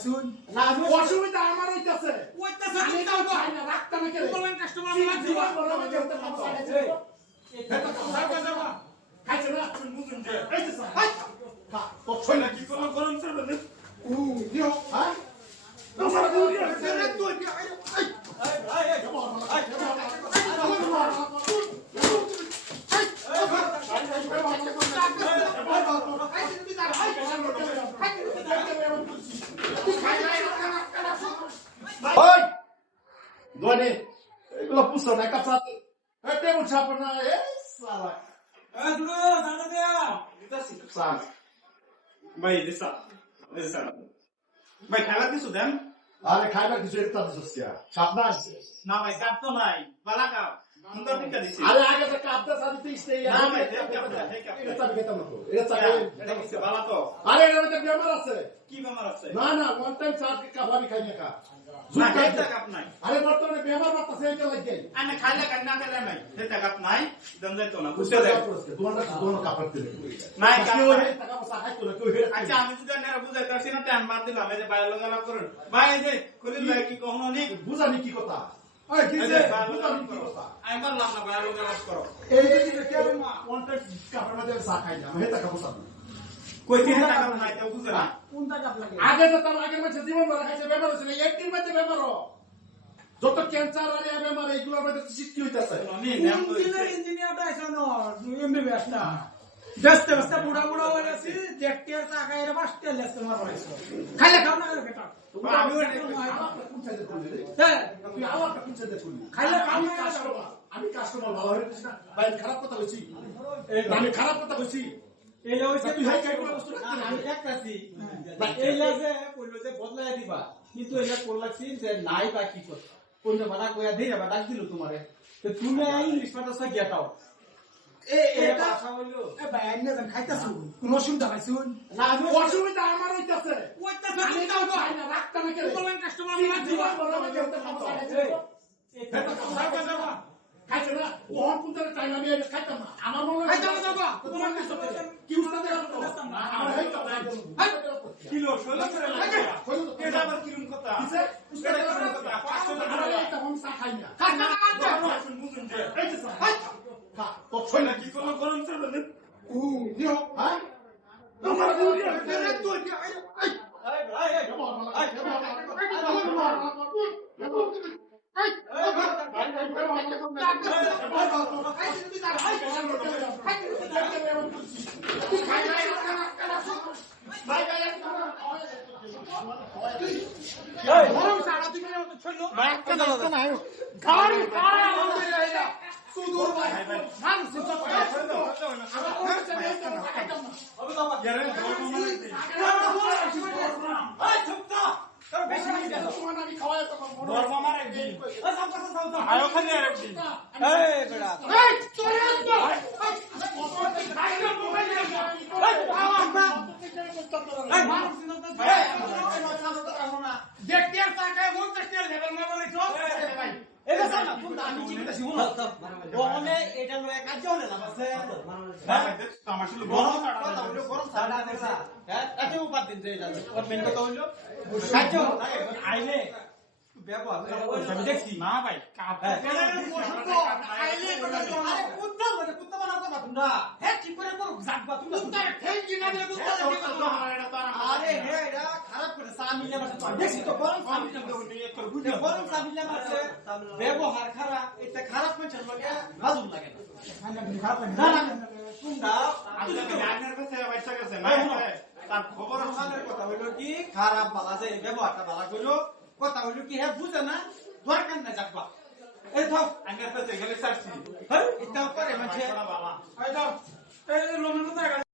পাইছুন অসুবিধা আমার হইতাছে। ওইটাছে আমি আমি তো তো খাই না রাখতে না কেন বলেন কাস্টমার লাগবে জীবন বড় পারছে যাবা যাবা খাইছে না বুঝুন যে এই যে স্যার খা তো ছয় না কি কোনো গরম চলবে না উ দিও হ্যাঁ তোমার দুই রে দুই ওই দোনে এগুলো পুষো না এই টেবিল ছাপো না এ সালা ভাই দিছা ভাই খাবার কিছু দেন আরে খাইবার কিছু একটা দিছস কিয়া না আছে না ভাই কাপ তো নাই বালা আরে আগে তো কাপটা সাথে তিসতে না ভাই দেখ কাপ দেখ কাপ এটা চাবি খেতাম না এটা চাবি এটা কি বালা তো আরে এর মধ্যে বেমার আছে কি বেমার আছে না না ওয়ান টাইম চার্জ কাপ আমি খাই না কা না এটা কাপ নাই আরে বর্তমানে বেমার বাড়তেছে এটা লাগে আমি খাইলে কাট না খাইলে নাই এটা কাপ নাই দেন যাইতো না বুঝতে দেখ তোমার কাছে তোমার কাপড় দিলে নাই কাপ নাই। টাকা পয়সা খাইতো না কেউ আচ্ছা আমি যদি না বুঝাইতে পারছি না টান মার দিলাম এই যে বাইরে লগা লাভ ভাই এই যে খলিল ভাই কি কখনো নি বুঝানি কি কথা না না না আগে তো তার আগে মাঝে জীবন ভরা খাইছে বেমার হচ্ছে না মাঝে বেমার যত ক্যান্সার আর বেমার এইগুলোর মধ্যে সৃষ্টি হইতাছে। নি ইঞ্জিনিয়ারটা আছে না এমবিবিএসটা ব্যস্ত ব্যস্ত বুড়া বুড়া হয়ে গেছি দেখতে টাকা এর বাসতে লেসতে মার হয়েছে খাইলে খাও না খাইলে খেটা আমি? হ্যাঁ? খাইলে খাও না কাস্টমার ভালো হয়ে গেছি না ভাই খারাপ কথা কইছি আমি খারাপ কথা কইছি এলে হইছে তুই হাই কাই বস্তু আমি দেখতাছি এইলা যে কইলো যে বদলাই দিবা কিন্তু এলা করলাছি যে নাই বা কি করত কোন বানা কইয়া দেই বা ডাক দিল তোমারে তো তুমি ইংলিশ পাতা গেট কোন অসুবিধা পাইছুন অসুবিধা আমার হইতাছে। ওইটাছে আমি তো খাই না রাখতে না তো ছয় না কি কোনো গরম চলবে না উ নিও হ্যাঁ তোমার দুই রে দুই আই আই এই এই এই গরম সারা দিকে ছইলো গাড়ি দেখতে আর তাকায় মন দেখতে লেভেল না বলে আইলে দেখছি না ভাই কুত্তা মানে কুত্তা বানাও তো তোমরা। হ্যাঁ কি করে করো? জাগবা তুমি ব্যবহার খারাপ এটা খারাপ মানুষের লগে বাজুম লাগে না তার খবর কথা হইল কি খারাপ বালা যে ব্যবহারটা বালা করল কথা হইল কি হ্যাঁ বুঝে না দরকার না যাকবা এই থাক আঙ্গার কাছে গেলে হ্যাঁ এটা